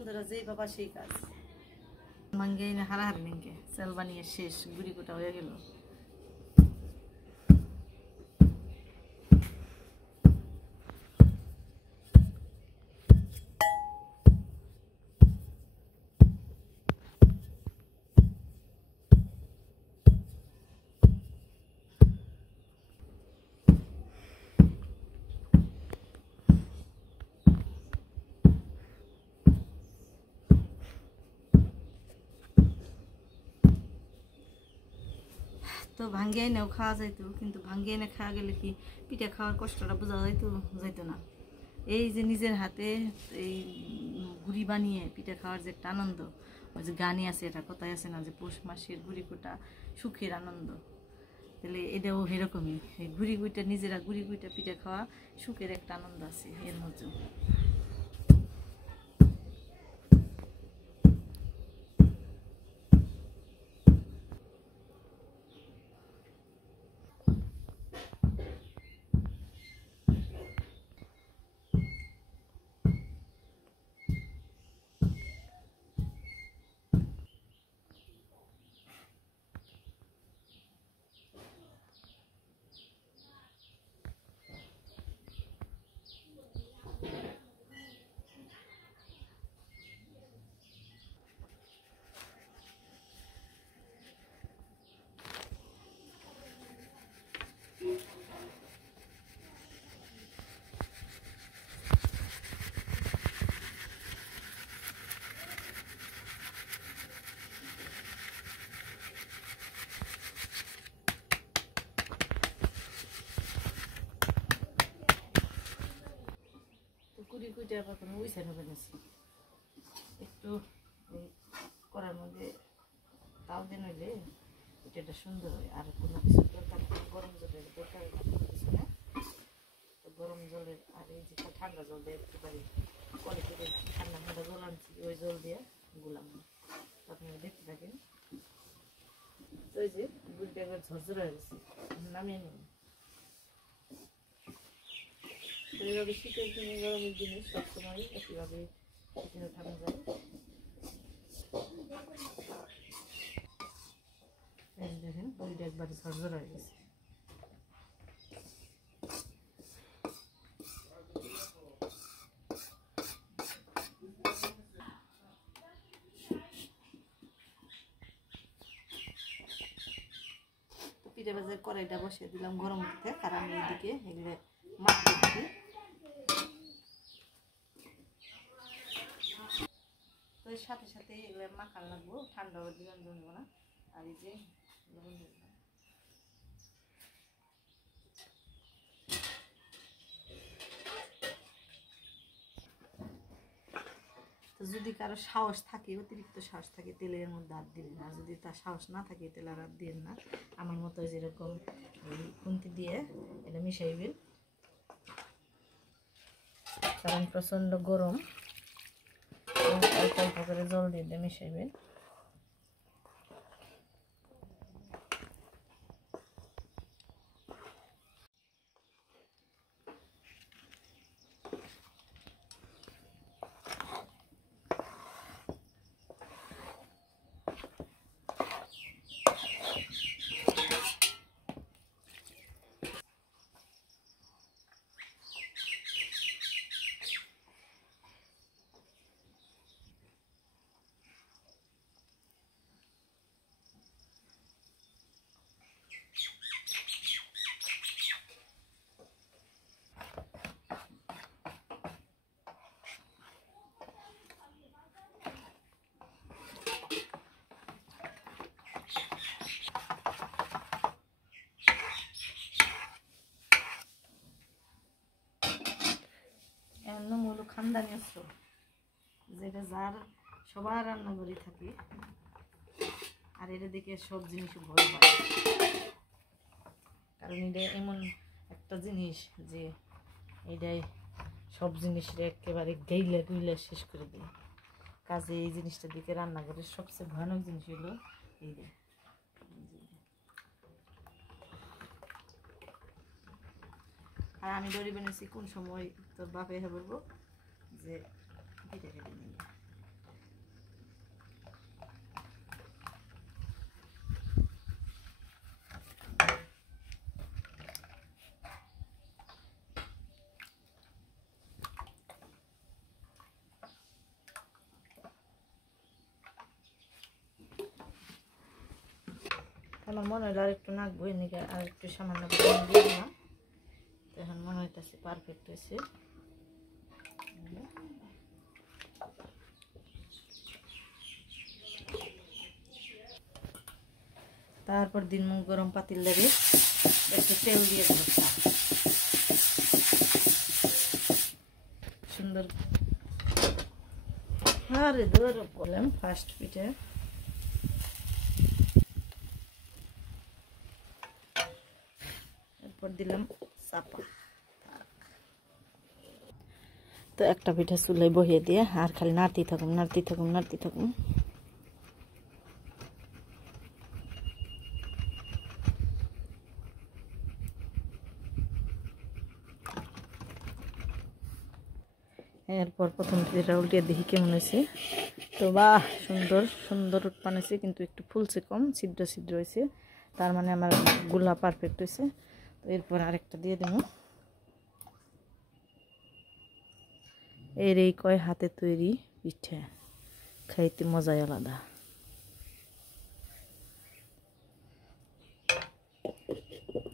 বন্ধুরা, যেই বাবা সেই কাজ। মাঙ্গে না হারাহারি নিঙ্গে চাল বানিয়ে শেষ, গুড়ি কোটা হয়ে গেল। তো ভাঙ্গিয়ে এনেও খাওয়া যাইতো, কিন্তু ভাঙ্গিয়ে এনে খাওয়া গেলে কি পিঠা খাওয়ার কষ্টটা বোঝা যাইতো না। এই যে নিজের হাতে এই গুড়ি বানিয়ে পিঠা খাওয়ার যে একটা আনন্দ, ওই যে গানই আছে, এটা কথাই আছে না যে পৌষ মাসের গুড়ি কোটা সুখের আনন্দ। তাহলে এটাও এরকমই, এই গুড়ি গুইটা নিজেরা গুড়ি গুইটা পিঠা খাওয়া সুখের একটা আনন্দ আছে এর মধ্যে। গুড়ি কুইটা আবার কোনো উইসা হবে না, একটু করার মধ্যে তাও দিয়ে নইলে পিঠাটা সুন্দর হয়। আর কোনো কিছু দরকার, গরম জলের দরকার কিছু না। তো গরম জলের আর এই যে ঠান্ডা জল দিয়ে একেবারে করে করে ঠান্ডা ঠান্ডা জল আনছি, ওই জল দিয়ে গুলাম। আপনারা দেখতে থাকেন। তো ওই যে গুড়িটা একবার ঝরঝর হয়ে গেছে, নামিয়ে নিন। এইভাবে শীতের দিনে গরমের দিনে সবসময় একইভাবে পিঠে খাওয়া যায়। দেখেন গুড়িটা একবারে ঝরঝর হয়ে গেছে। পিঠে ভাজার কড়াইটা বসিয়ে দিলাম গরম করতে, আর আমি এইদিকে এগুলো মাখতে দিই। তো এর সাথে সাথে এগুলো মাখান লাগবো, ঠান্ডা হওয়ার দিন জমবো না। আর এই যে লবণ দিলাম। তো যদি কারো সাহস থাকে, অতিরিক্ত সাহস থাকে, তেলের মধ্যে হাত দিবেন। আর যদি তার সাহস না থাকে, তেলে হাত দিবেন না। আমার মতো যেরকম খুন্তি দিয়ে এটা মিশাইবেন, কারণ প্রচণ্ড গরম। অল্প অল্প করে জল দিয়ে মিশাইবেন। মূল খানদানি অস্ত্র, যেটা যার সবার রান্নাঘরে থাকে, আর এটা দেখে সব জিনিস ভয় পায়। কারণ এটা এমন একটা জিনিস যে এটাই সব জিনিসটা একেবারে গেইলা গুইলা শেষ করে দেয়। কাজে এই জিনিসটা দিকে রান্নাঘরের সবচেয়ে ভয়ানক জিনিস হলো এইটা। আর আমি দড়ি বেনেছি কোন সময় তোর বাপে বলবো যে পিঠে কেটে নিয়ে আমার মনে হলো আর একটু নাকবো এদিকে আর একটু সামান্য দিয়ে দিলাম। এখন মনে হইতেছে পারফেক্ট হয়েছে। তারপর দিন মুখ গরম পাতিল লাগে একটু তেল দিয়ে দেবো সুন্দর। আরে ধরে করলাম ফার্স্ট পিঠে। এরপর দিলাম চাপা। তো একটা পিঠা চুলায় বসিয়ে দিয়ে আর খালি নাড়তেই থাকুন নাড়তেই থাকুন নাড়তেই থাকুন। এরপর প্রথম পিঠাটা উল্টিয়ে দেখি কেমন হয়েছে। তো বাহ সুন্দর সুন্দর বানাইছে, কিন্তু একটু ফুলছে কম, ছিদ্র ছিদ্র হয়েছে, তার মানে আমার গুলা পারফেক্ট হয়েছে। তো এরপর আরেকটা দিয়ে দেবো। এর এই কয় হাতে তৈরি পিঠা খাইতে মজাই আলাদা।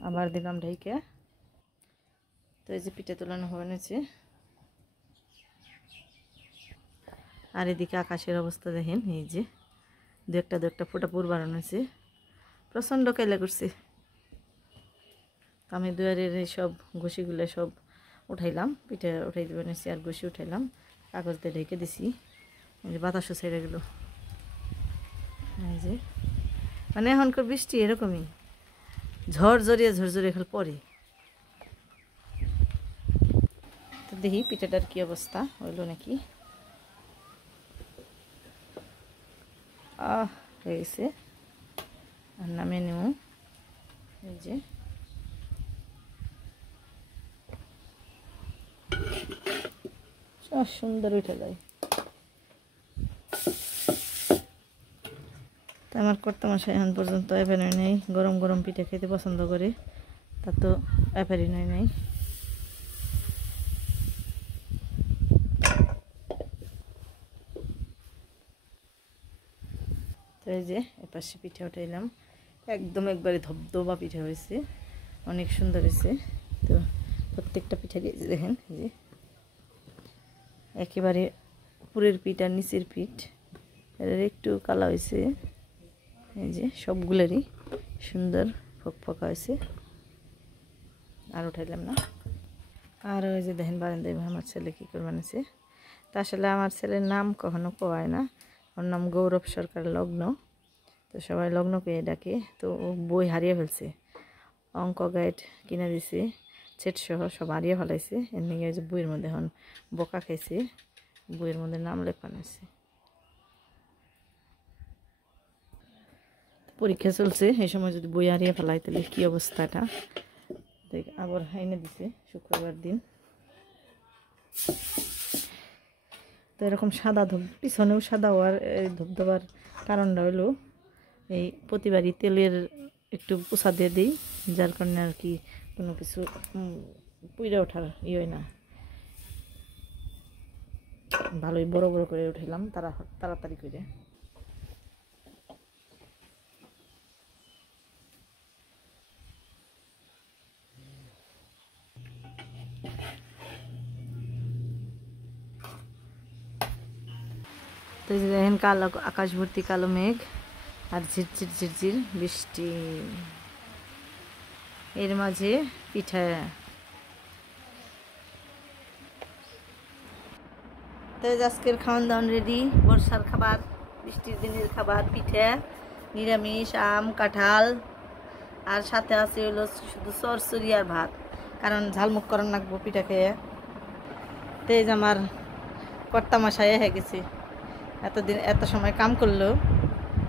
আবার দিলাম ঢেকে। তো এই যে পিঠা তোলানো হয়ে গেছে। আর এদিকে আকাশের অবস্থা দেখেন, এই যে দু একটা ফোঁটা পুর বাড়ানো হয়েছে, প্রচণ্ড কেলা করছে। আমি দুয়ারের সব ঘষিগুলো সব উঠাইলাম, পিঠা উঠাই দেবে নিয়েছি আর ঘষি উঠাইলাম, কাগজ দিয়ে ঢেকে দিছি। এই যে বাতাসও ছেড়ে গেল। এই যে মানে এখনকার বৃষ্টি এরকমই ঝরঝরিয়ে খালি পরে। তো দেখি পিঠাটার কি অবস্থা হইল নাকি। হয়ে গেছে, আর নামিয়ে নেব। এই যে সব সুন্দর উঠে যায়। তো আমার কর্তামশাই এখন পর্যন্ত অ্যাভেরিন নেই, গরম গরম পিঠা খেতে পছন্দ করে, তা তো অ্যাভেরিন নেই। তো এই যে এপাশে পিঠা উঠাইলাম, একদম একবারে ধবধবা পিঠা হয়েছে, অনেক সুন্দর হয়েছে। তো প্রত্যেকটা পিঠা দিয়ে দেখেন, এই যে একেবারে উপরের পিঠ আর নিচের পিঠ এর একটু কালা হয়েছে। এই যে সবগুলোরই সুন্দর ফকফকা হয়েছে। আর উঠাইলাম না। আর ওই যে দেখেন বারান্দায় আমার ছেলে কী করে বানিয়েছে। তা আসলে আমার ছেলের নাম কখনো কোয়ায় না, ওর নাম গৌরব সরকার লগ্ন। তো সবাই লগ্ন পেয়ে ডাকে। তো ও বই হারিয়ে ফেলছে, অঙ্ক গাইড কিনে দিছে, সেট সহ সব হারিয়ে ফেলাইছে। এর নিয়ে যে বইয়ের মধ্যে এখন বোকা খাইছে, বইয়ের মধ্যে নাম লেখানো আছে। পরীক্ষা চলছে, এই সময় যদি বই হারিয়ে ফেলাই তাহলে কী অবস্থাটা। দেখ আবার এনে দিছে শুক্রবার দিন। তো এরকম সাদা পিছনেও সাদা হওয়ার ধবধবার কারণটা হলো এই প্রতিবারই তেলের একটু পোছা দিয়ে দিই, যার কারণে আর কি কোনো কিছু পুইরা ওঠার হয় না। ভালোই বড় বড় করে উঠাইলাম তাড়াতাড়ি করে। তো এই যে দেখেন কালো আকাশ ভর্তি কালো মেঘ আর ঝিরঝির ঝিরঝির বৃষ্টি, এর মাঝে পিঠা। তো আজকের খাওয়ান দাওয়ান রেডি, বর্ষার খাবার, বৃষ্টির দিনের খাবার, পিঠা, নিরামিষ, আম, কাঁঠাল, আর সাথে আছে হলো শুধু চরচড়ি আর ভাত, কারণ ঝালমুখ করার লাগবো পিঠা খেয়ে। তো এই যে আমার কর্তামশাই হয়ে গেছে, এতদিন এত সময় কাম করলো,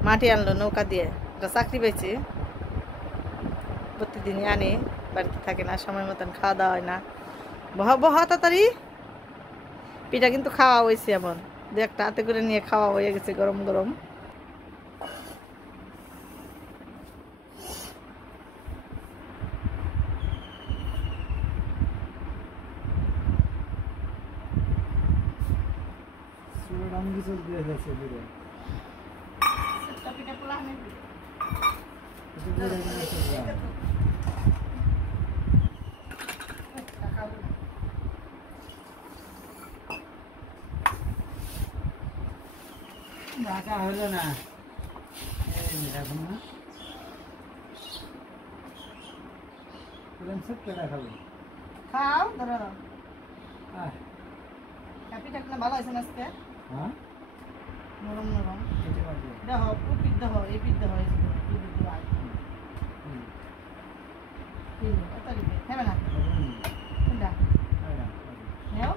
মাটি আনলো নৌকা দিয়ে, একটা চাকরি পেয়েছে, প্রতিদিনই আনে, বাড়িতে থাকে না, সময় মতন খাওয়া দাওয়া হয় না। বহা তাড়াতাড়ি পিঠা কিন্তু খাওয়া হয়েছে, এমন দু একটা হাতে করে নিয়ে খাওয়া হয়ে গেছে গরম গরম। ঢাকা হলো না খাও ধরো পিঠা কিনা ভালো হয়েছে আজকে নরম নরম দেখো পিঠ দেখো এই পিঠ দেখো হবে না কোনটা নেও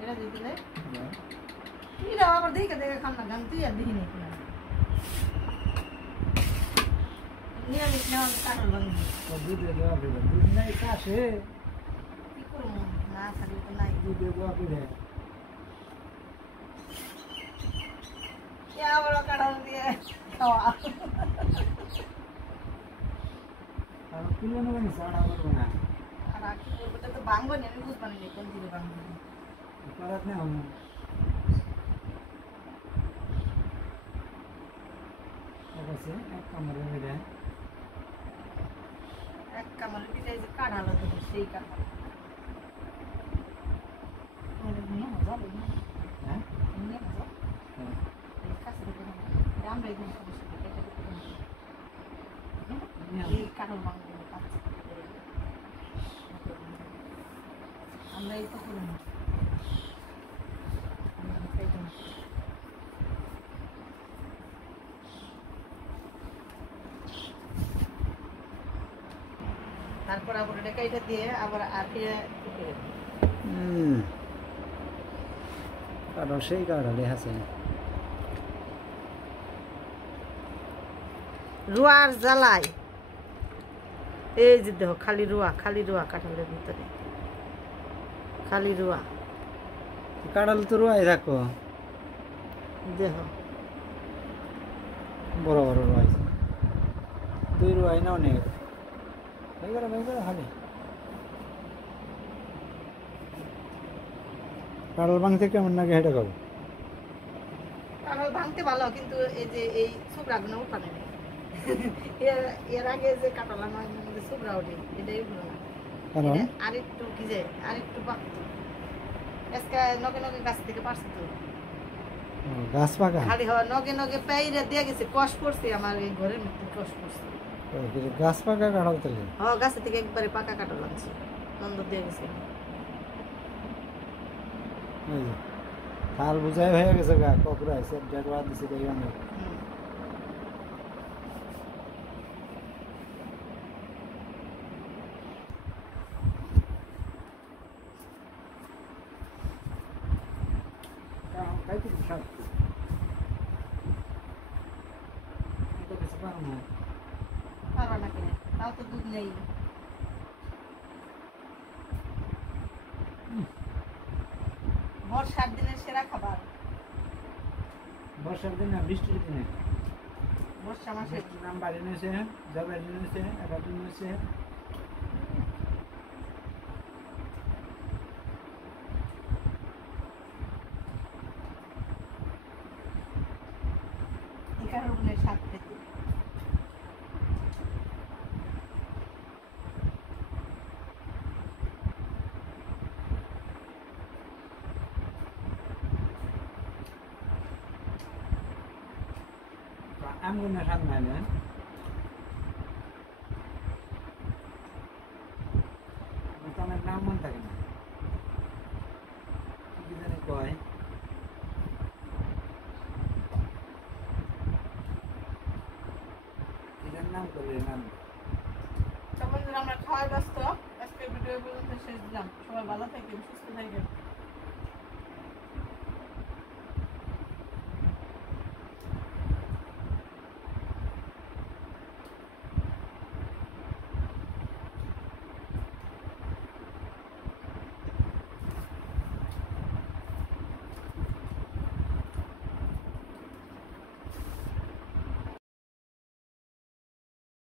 এটা দিয়ে দিলে এটা আবার দেখে দেখে খান না গান তুই আর দেখি নি নিরামিষ নেওয়া কাটার বান্ধব দুধে দেওয়া দুধ নাই কাছে কি করবো না থাকলে তো নাই দুধে দেওয়া করে আবার কাটাল দিয়ে খাওয়া আর কিলো নেবে না সাড়া করবো না আর কি করবো তো ভাঙবো না আমি বুঝবো না কোন দিকে ভাঙবো করাত না হম অবশ্যই এক কামড়ে মেরে এক কামড়ে পিঠাই যে কাটালো তো সেই কাটা মজা লাগে না হ্যাঁ মজা কাছে দেখে আমরা একদম সমস্যা এই কাটাল ভাঙবো আমরা এই তো করি না তারপর আবার এটা কাইটা দিয়ে আবার আপিয়ে কারণ সেই কারণে আছে রুয়ার জ্বালায় এই যে দেখো খালি রুয়া কাঁঠালের ভিতরে খালি রুয়া কাঁঠাল তো রুয়াই রাখো দেখো বড় বড় রুয়াই তুই রুয়াই না অনেক খালি কাঁঠাল ভাঙতে কেমন লাগে হেঁটে খাবো কাঁঠাল ভাঙতে ভালো কিন্তু এই যে এই সুবরাগুলো উঠানে নেই এর আগে যে কাঁঠাল আমার সুবরা ওঠে এটাই হলো না কারণ আরেকটু কি যে আরেকটু পাকতো আজকে নগে নগে গাছ থেকে পারছে তো গাছ পাকা খালি হওয়া নগে নগে পাইরে দিয়ে গেছে কষ করছে আমার এই ঘরের মধ্যে কষ করছে গাছ পাকা কাঁঠাল তেলে হ্যাঁ গাছে থেকে একবারে পাকা কাঁঠাল আনছে নন্দ দিয়ে গেছে খাল বুঝাই হয়ে গেছে গা ককরা এসে ডেটওয়া দিছে কই আমি খাইতে সব এটা বেশি পারো না পারবা না কিনে তাও তো দুধ নেই বর্ষার দিনের সেরা খাবার বর্ষার দিনে বৃষ্টির দিনে বর্ষা মাসে নাম বাড়ি নিয়েছে জবাই নিয়েছে একাটি নিয়েছে কারণে শাক খেতে আমগুলো স্বাদ নাই না আমার নাম মনে থাকে না কি জানি কয় এটার নাম করলে নাম আমরা খাওয়ার ব্যস্ত আজকে ভিডিও পর্যন্ত শেষ দিলাম সবাই ভালো থাকবেন সুস্থ থাকবেন